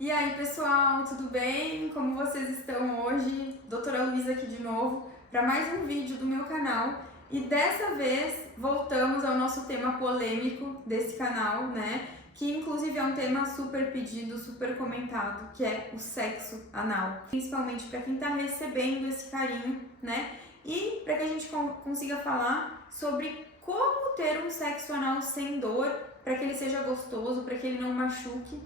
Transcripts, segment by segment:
E aí, pessoal, tudo bem? Como vocês estão hoje? Doutora Luísa aqui de novo para mais um vídeo do meu canal. E dessa vez voltamos ao nosso tema polêmico desse canal, né? Que inclusive é um tema super pedido, super comentado, que é o sexo anal. Principalmente para quem está recebendo esse carinho, né? E para que a gente consiga falar sobre como ter um sexo anal sem dor, para que ele seja gostoso, para que ele não machuque.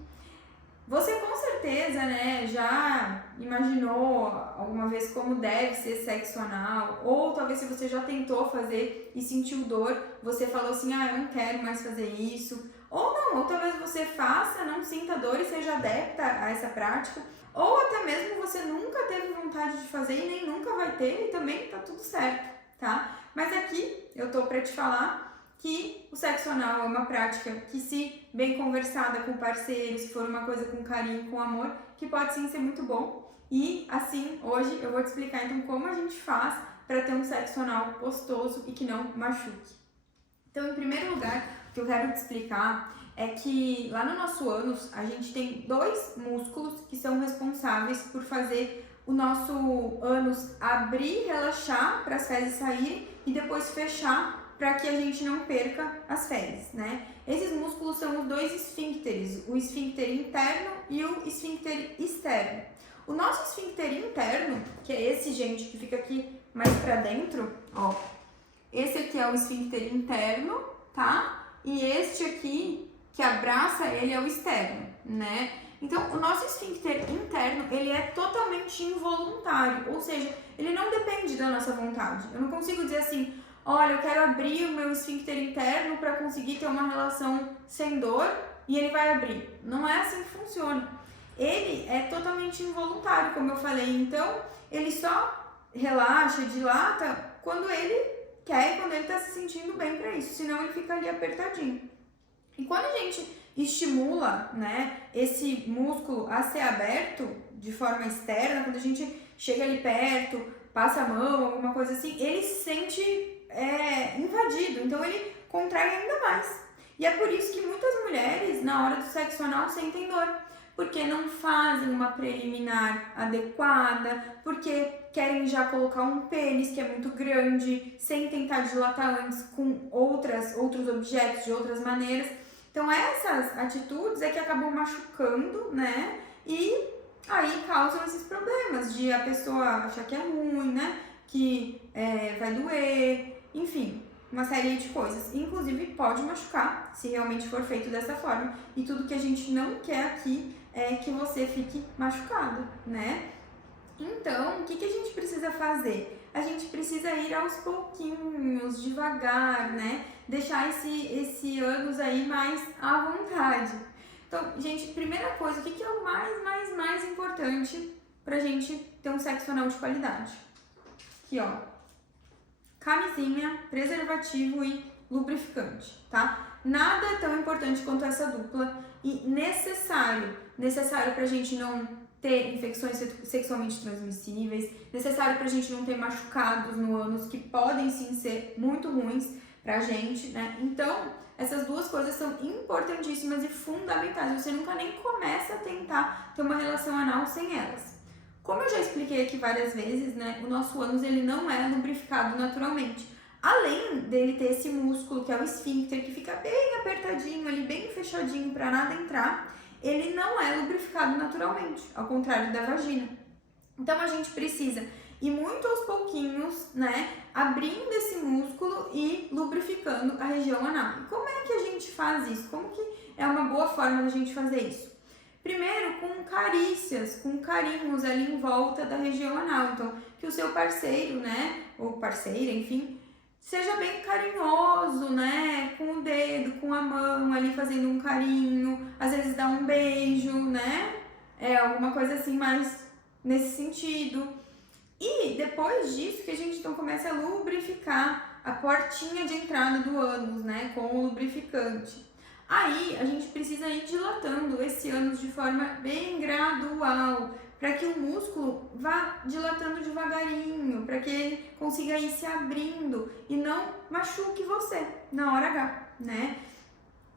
Você com certeza, né, já imaginou alguma vez como deve ser sexo anal, ou talvez se você já tentou fazer e sentiu dor, você falou assim, eu não quero mais fazer isso, ou não, ou talvez você faça, não sinta dor e seja adepta a essa prática, ou até mesmo você nunca teve vontade de fazer e nem nunca vai ter e também tá tudo certo, tá? Mas aqui eu tô para te falar que o sexo anal é uma prática que, se bem conversada com o parceiro, se for uma coisa com carinho, com amor, que pode sim ser muito bom. E assim, hoje eu vou te explicar então como a gente faz para ter um sexo anal gostoso e que não machuque. Então, em primeiro lugar, o que eu quero te explicar é que lá no nosso ânus a gente tem dois músculos que são responsáveis por fazer o nosso ânus abrir, relaxar para as fezes saírem e depois fechar para que a gente não perca as fezes, né? Esses músculos são os dois esfíncteres, o esfíncter interno e o esfíncter externo. O nosso esfíncter interno, que é esse, gente, que fica aqui mais para dentro, ó. Esse aqui é o esfíncter interno, tá? E este aqui, que abraça ele, é o externo, né? Então, o nosso esfíncter interno, ele é totalmente involuntário, ou seja, ele não depende da nossa vontade. Eu não consigo dizer assim, olha, eu quero abrir o meu esfíncter interno para conseguir ter uma relação sem dor e ele vai abrir. Não é assim que funciona. Ele é totalmente involuntário, como eu falei, então ele só relaxa, dilata quando ele quer e quando ele está se sentindo bem para isso, senão ele fica ali apertadinho. E quando a gente estimula, né, esse músculo a ser aberto de forma externa, quando a gente chega ali perto, passa a mão, alguma coisa assim, ele se sente invadido, então ele contrai ainda mais. E é por isso que muitas mulheres, na hora do sexo anal, sentem dor, porque não fazem uma preliminar adequada, porque querem já colocar um pênis que é muito grande, sem tentar dilatar antes com outros objetos de outras maneiras. Então essas atitudes é que acabam machucando, né? E aí causam esses problemas de a pessoa achar que é ruim, né? Que vai doer, enfim, uma série de coisas. Inclusive pode machucar se realmente for feito dessa forma. E tudo que a gente não quer aqui é que você fique machucado, né? Então, o que a gente precisa fazer? A gente precisa ir aos pouquinhos, devagar, né? Deixar esse ânus aí mais à vontade. Então, gente, primeira coisa, o que é o mais importante pra gente ter um sexo anal de qualidade? Aqui, ó. Camisinha, preservativo e lubrificante, tá? Nada é tão importante quanto essa dupla e necessário pra gente não ter infecções sexualmente transmissíveis, necessário pra gente não ter machucados no ânus que podem sim ser muito ruins pra gente, né? Então, essas duas coisas são importantíssimas e fundamentais. Você nunca nem começa a tentar ter uma relação anal sem elas. Como eu já expliquei aqui várias vezes, né, o nosso ânus ele não é lubrificado naturalmente. Além dele ter esse músculo, que é o esfíncter, que fica bem apertadinho ali, bem fechadinho para nada entrar, ele não é lubrificado naturalmente, ao contrário da vagina. Então a gente precisa ir muito aos pouquinhos, né, abrindo esse músculo e lubrificando a região anal. E como é que a gente faz isso? Como que é uma boa forma da gente fazer isso? Primeiro, com carícias, com carinhos ali em volta da região anal. Então, que o seu parceiro, né, ou parceira, enfim, seja bem carinhoso, né, com o dedo, com a mão ali fazendo um carinho, às vezes dá um beijo, né, alguma coisa assim mais nesse sentido. E depois disso que a gente então começa a lubrificar a portinha de entrada do ânus, né, com o lubrificante. Aí a gente precisa ir dilatando esse ânus de forma bem gradual, para que o músculo vá dilatando devagarinho, para que ele consiga ir se abrindo e não machuque você na hora H, né?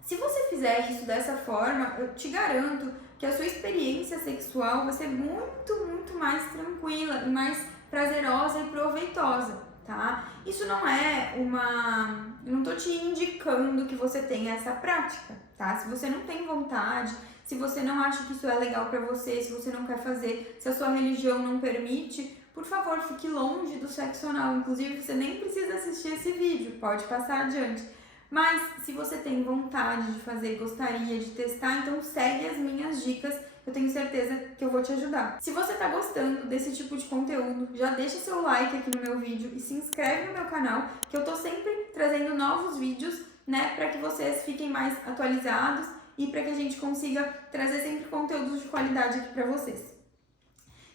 Se você fizer isso dessa forma, eu te garanto, que a sua experiência sexual vai ser muito mais tranquila e mais prazerosa e proveitosa, tá? Isso não é eu não tô te indicando que você tenha essa prática, tá? Se você não tem vontade, se você não acha que isso é legal pra você, se você não quer fazer, se a sua religião não permite, por favor, fique longe do sexo anal. Inclusive, você nem precisa assistir esse vídeo, pode passar adiante. Mas, se você tem vontade de fazer, gostaria de testar, então segue as minhas dicas, eu tenho certeza que eu vou te ajudar. Se você tá gostando desse tipo de conteúdo, já deixa seu like aqui no meu vídeo e se inscreve no meu canal, que eu tô sempre trazendo novos vídeos, né, para que vocês fiquem mais atualizados e para que a gente consiga trazer sempre conteúdos de qualidade aqui para vocês.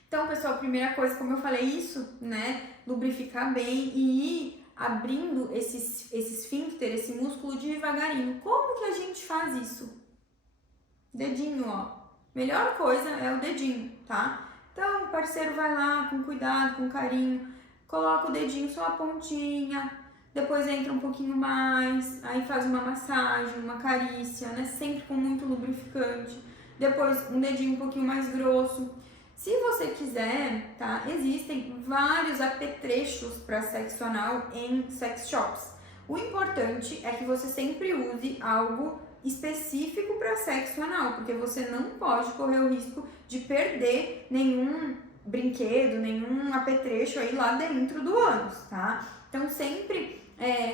Então, pessoal, primeira coisa, como eu falei, isso, né, lubrificar bem e ir abrindo esse esfíncter, esse músculo devagarinho. Como que a gente faz isso? Dedinho, ó. Melhor coisa é o dedinho, tá? Então, o parceiro vai lá com cuidado, com carinho, coloca o dedinho só a pontinha, depois entra um pouquinho mais, aí faz uma massagem, uma carícia, né, sempre com muito lubrificante. Depois, um dedinho um pouquinho mais grosso. Se você quiser, tá? Existem vários apetrechos para sexo anal em sex shops. O importante é que você sempre use algo específico para sexo anal, porque você não pode correr o risco de perder nenhum brinquedo, nenhum apetrecho aí lá dentro do ânus, tá? Então sempre,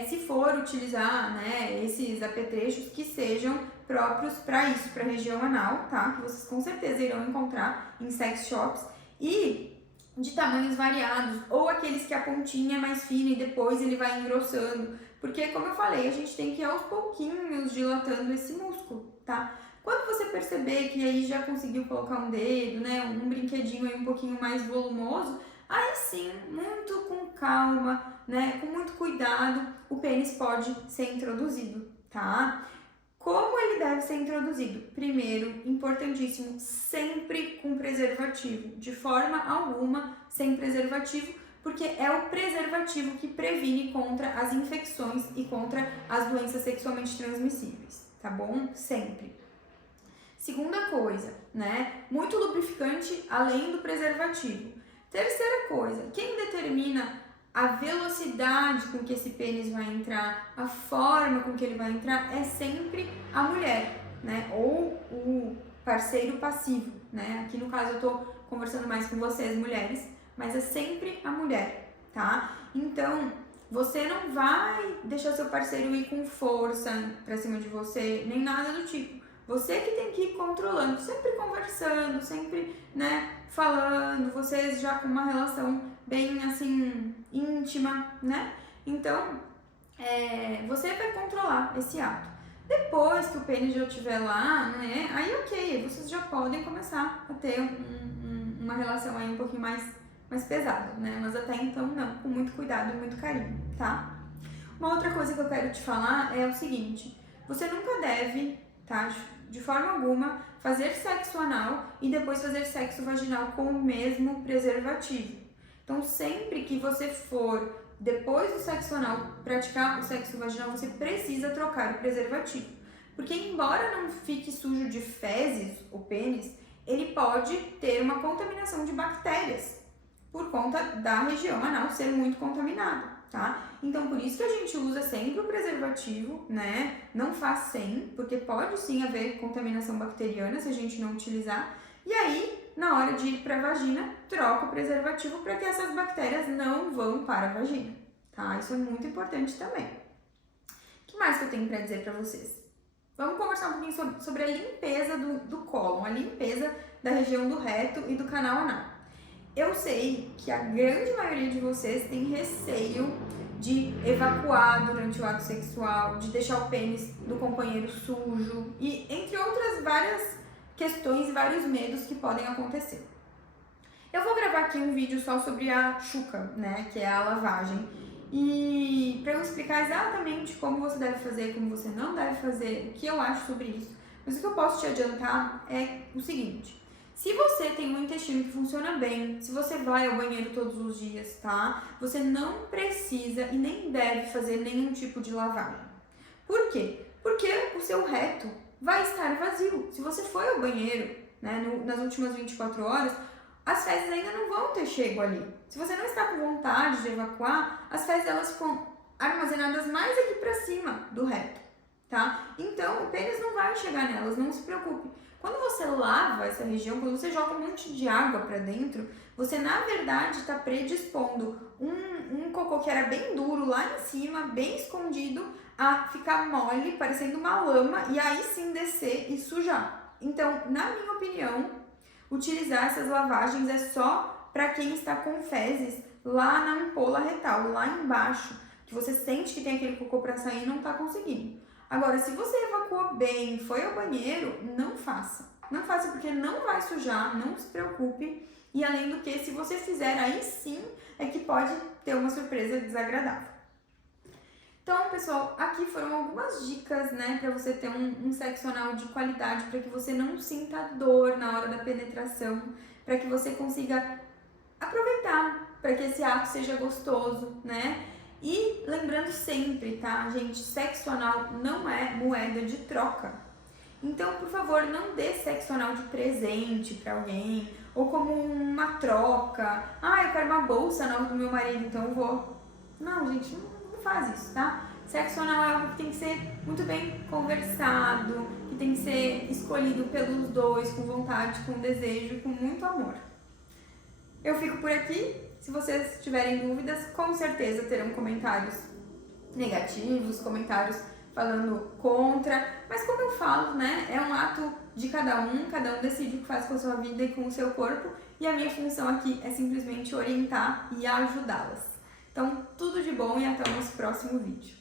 se for utilizar, né, esses apetrechos que sejam próprios para isso, para a região anal, tá? Que vocês com certeza irão encontrar em sex shops e de tamanhos variados, ou aqueles que a pontinha é mais fina e depois ele vai engrossando, porque como eu falei, a gente tem que ir aos pouquinhos dilatando esse músculo, tá? Quando você perceber que aí já conseguiu colocar um dedo, né, um brinquedinho aí um pouquinho mais volumoso, aí sim, muito com calma, né, com muito cuidado, o pênis pode ser introduzido, tá? Como ele deve ser introduzido? Primeiro, importantíssimo, sempre com preservativo. De forma alguma sem preservativo, porque é o preservativo que previne contra as infecções e contra as doenças sexualmente transmissíveis, tá bom? Sempre. Segunda coisa, né? Muito lubrificante além do preservativo. Terceira coisa, quem determina a velocidade com que esse pênis vai entrar, a forma com que ele vai entrar, é sempre a mulher, né? Ou o parceiro passivo, né? Aqui no caso eu tô conversando mais com vocês, mulheres, mas é sempre a mulher, tá? Então, você não vai deixar seu parceiro ir com força pra cima de você, nem nada do tipo. Você que tem que ir controlando, sempre conversando, sempre, né, falando, vocês já com uma relação bem, assim, íntima, né? Então, você vai controlar esse ato. Depois que o pênis já estiver lá, né, aí ok, vocês já podem começar a ter uma relação aí um pouquinho mais pesada, né? Mas até então não, com muito cuidado e muito carinho, tá? Uma outra coisa que eu quero te falar é o seguinte, você nunca deve, tá, de forma alguma, fazer sexo anal e depois fazer sexo vaginal com o mesmo preservativo. Então, sempre que você for, depois do sexo anal, praticar o sexo vaginal, você precisa trocar o preservativo. Porque, embora não fique sujo de fezes o pênis, ele pode ter uma contaminação de bactérias, por conta da região anal ser muito contaminada, tá? Então, por isso que a gente usa sempre o preservativo, né? Não faz sem, porque pode sim haver contaminação bacteriana se a gente não utilizar. E aí, na hora de ir para a vagina, troca o preservativo para que essas bactérias não vão para a vagina, tá? Isso é muito importante também. O que mais que eu tenho para dizer para vocês? Vamos conversar um pouquinho sobre a limpeza do cólon, a limpeza da região do reto e do canal anal. Eu sei que a grande maioria de vocês tem receio de evacuar durante o ato sexual, de deixar o pênis do companheiro sujo e entre outras várias questões e vários medos que podem acontecer. Eu vou gravar aqui um vídeo só sobre a chuca, né, que é a lavagem, e para eu explicar exatamente como você deve fazer, como você não deve fazer, o que eu acho sobre isso. Mas o que eu posso te adiantar é o seguinte: se você tem um intestino que funciona bem, se você vai ao banheiro todos os dias, tá? Você não precisa e nem deve fazer nenhum tipo de lavagem. Por quê? Porque o seu reto vai estar vazio. Se você foi ao banheiro, né, nas últimas 24 horas, as fezes ainda não vão ter chego ali. Se você não está com vontade de evacuar, as fezes elas ficam armazenadas mais aqui para cima do reto, tá? Então o pênis não vai chegar nelas, não se preocupe. Quando você lava essa região, quando você joga um monte de água para dentro, você na verdade está predispondo um cocô que era bem duro lá em cima, bem escondido, a ficar mole, parecendo uma lama, e aí sim descer e sujar. Então, na minha opinião, utilizar essas lavagens é só para quem está com fezes lá na ampola retal, lá embaixo, que você sente que tem aquele cocô para sair e não está conseguindo. Agora, se você evacuou bem, foi ao banheiro, não faça. Não faça porque não vai sujar, não se preocupe. E além do que, se você fizer, aí sim é que pode ter uma surpresa desagradável. Então, pessoal, aqui foram algumas dicas, né, para você ter um sexo anal de qualidade, para que você não sinta dor na hora da penetração, para que você consiga aproveitar, para que esse ato seja gostoso, né? E lembrando sempre, tá, gente, sexo anal não é moeda de troca. Então, por favor, não dê sexo anal de presente para alguém, ou como uma troca. Ah, eu quero uma bolsa nova do meu marido, então eu vou. Não, gente, não faz isso, tá? Sexo anal é algo que tem que ser muito bem conversado, que tem que ser escolhido pelos dois, com vontade, com desejo, com muito amor. Eu fico por aqui. Se vocês tiverem dúvidas, com certeza terão comentários negativos, comentários falando contra, mas como eu falo, né, é um ato de cada um decide o que faz com a sua vida e com o seu corpo, e a minha função aqui é simplesmente orientar e ajudá-las. Então, tudo de bom e até o nosso próximo vídeo.